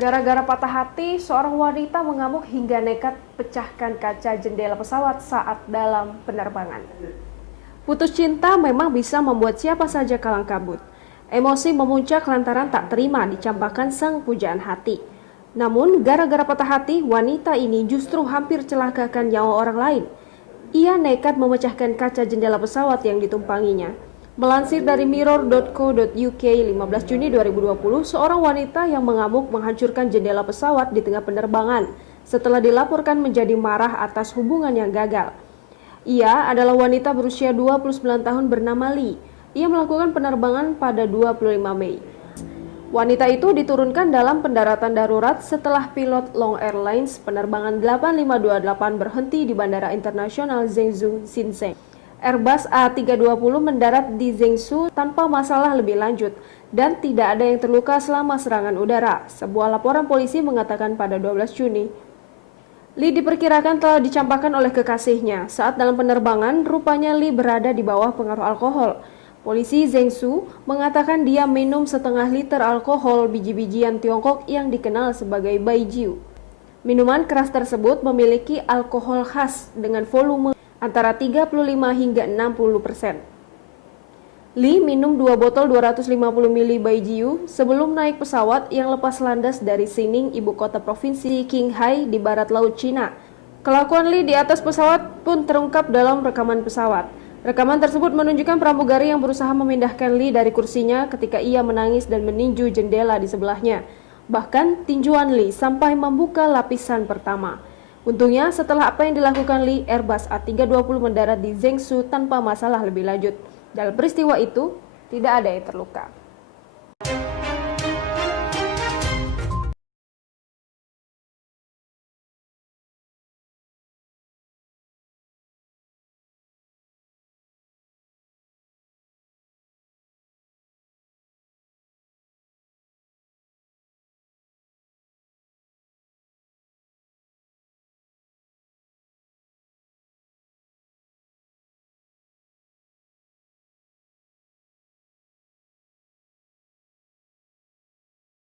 Gara-gara patah hati, seorang wanita mengamuk hingga nekat pecahkan kaca jendela pesawat saat dalam penerbangan. Putus cinta memang bisa membuat siapa saja kalang kabut. Emosi memuncak lantaran tak terima dicampakkan sang pujaan hati. Namun, gara-gara patah hati, wanita ini justru hampir celakakan nyawa orang lain. Ia nekat memecahkan kaca jendela pesawat yang ditumpanginya. Melansir dari mirror.co.uk 15 Juni 2020, seorang wanita yang mengamuk menghancurkan jendela pesawat di tengah penerbangan setelah dilaporkan menjadi marah atas hubungan yang gagal. Ia adalah wanita berusia 29 tahun bernama Lee. Ia melakukan penerbangan pada 25 Mei. Wanita itu diturunkan dalam pendaratan darurat setelah pilot Long Airlines penerbangan 8528 berhenti di Bandara Internasional Zhengzhou, Shenzhen. Airbus A320 mendarat di Zhengzhou tanpa masalah lebih lanjut dan tidak ada yang terluka selama serangan udara. Sebuah laporan polisi mengatakan pada 12 Juni. Lee diperkirakan telah dicampakkan oleh kekasihnya. Saat dalam penerbangan, rupanya Lee berada di bawah pengaruh alkohol. Polisi Zhengzhou mengatakan dia minum setengah liter alkohol biji-bijian Tiongkok yang dikenal sebagai baijiu. Minuman keras tersebut memiliki alkohol khas dengan volume antara 35 hingga 60%. Lee minum 2 botol 250 ml baijiu sebelum naik pesawat yang lepas landas dari Xining, ibu kota provinsi Qinghai di barat laut Cina. Kelakuan Lee di atas pesawat pun terungkap dalam rekaman pesawat. Rekaman tersebut menunjukkan pramugari yang berusaha memindahkan Lee dari kursinya ketika ia menangis dan meninju jendela di sebelahnya. Bahkan tinjuan Lee sampai membuka lapisan pertama. Untungnya setelah apa yang dilakukan Lee, Airbus A320 mendarat di Zhengzhou tanpa masalah lebih lanjut. Dalam peristiwa itu, tidak ada yang terluka.